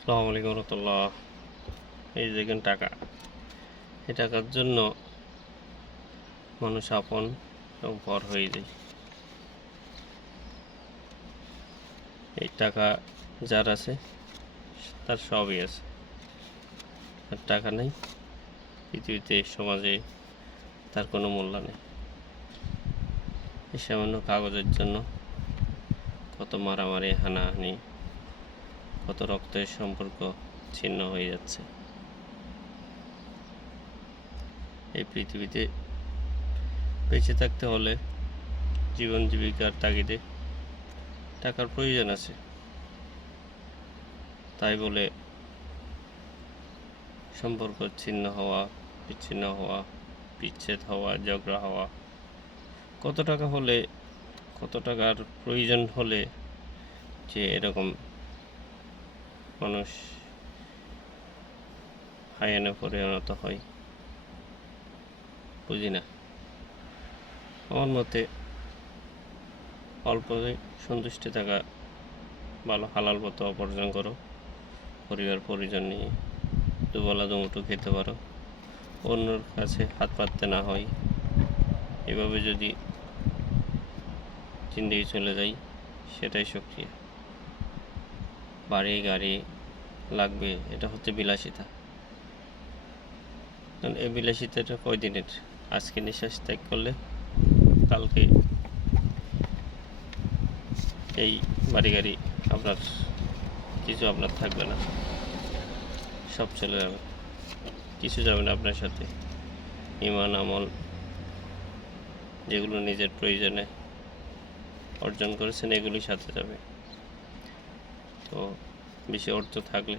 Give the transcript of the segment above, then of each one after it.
আসসালামু আলাইকুম রহমতুল্লাহ। এই দেখেন টাকা। এই টাকার জন্য মানুষ আপন এবং পর হয়ে যায়। এই টাকা যার আছে, তার সবই আছে। আর টাকা নেই, পৃথিবীতে, সমাজে তার কোনো মূল্য নেই। এই সামান্য কাগজের জন্য কত মারামারি, হানাহানি কত রক্তের সম্পর্ক ছিন্ন হয়ে যাচ্ছে। এই পৃথিবীতে বেঁচে থাকতে হলে জীবন জীবিকার তাগিদে টাকার প্রয়োজন আছে। তাই বলে সম্পর্ক ছিন্ন হওয়া, বিচ্ছিন্ন হওয়া, বিচ্ছেদ হওয়া, ঝগড়া হওয়া, কত টাকা হলে, কত টাকার প্রয়োজন হলে যে এরকম মানুষ হায়ানে পরিণত হয়। বুঝি না? আমার মতে অল্প সন্তুষ্টি থাকা ভালো, হালাল মতো উপার্জন করো। পরিবার, পরিজন নিয়ে দুবেলা দুমুঠো খেতে পারো। অন্যর কাছে হাত পাততে না হয়। এভাবে যদি জিন্দিগি চলে যাই, সেটাই শক্তি বাড়ি, গাড়ি লাগবে, এটা হচ্ছে বিলাসিতা। কারণ এই বিলাসিতাটা কয়দিনের? আজকে নিঃশ্বাস ত্যাগ করলে কালকে এই বাড়ি, গাড়ি আপনার, কিছু আপনার থাকবে না। সব চলে যাবে। কিছু যাবে না আপনার সাথে। ইমান, আমল, যেগুলো নিজের প্রয়োজনে অর্জন করেছেন এগুলি সাথে যাবে। তো বেশি অর্থ থাকলে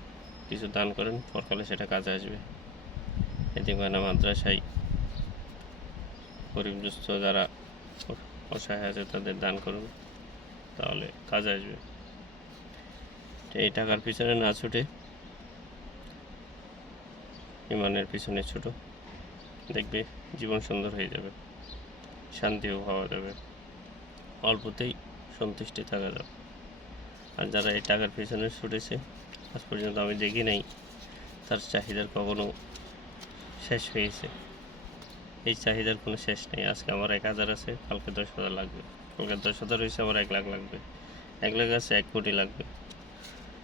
কিছু দান করেন, পরকালে সেটা কাজে আসবে। এদিমানা মাদ্রাসায় গরিব দুস্থ যারা অসহায় আছে তাদের দান করুন, তাহলে কাজে আসবে। এই টাকার পিছনে না ছুটে, ইমানের পিছনে ছোটো, দেখবে জীবন সুন্দর হয়ে যাবে, শান্তিও পাওয়া যাবে, অল্পতেই সন্তুষ্টি থাকা যাবে। আর যারা এই টাকার পিছনে ছুটেছে, আজ পর্যন্ত আমি দেখি নাই, তার চাহিদার কখনো শেষ হয়েছে। এই চাহিদার কোনো শেষ নেই। আজকে আমার এক হাজার আছে, কালকে দশ হাজার লাগবে। কালকে দশ হাজার হয়েছে আমার এক লাখ লাগবে। এক লাখ আছে, এক কোটি লাগবে।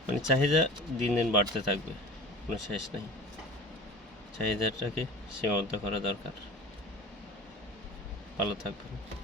মানে চাহিদা দিন দিন বাড়তে থাকবে, কোনো শেষ নেই। চাহিদাটাকে সীমাবদ্ধ করা দরকার। ভালো থাকবেন।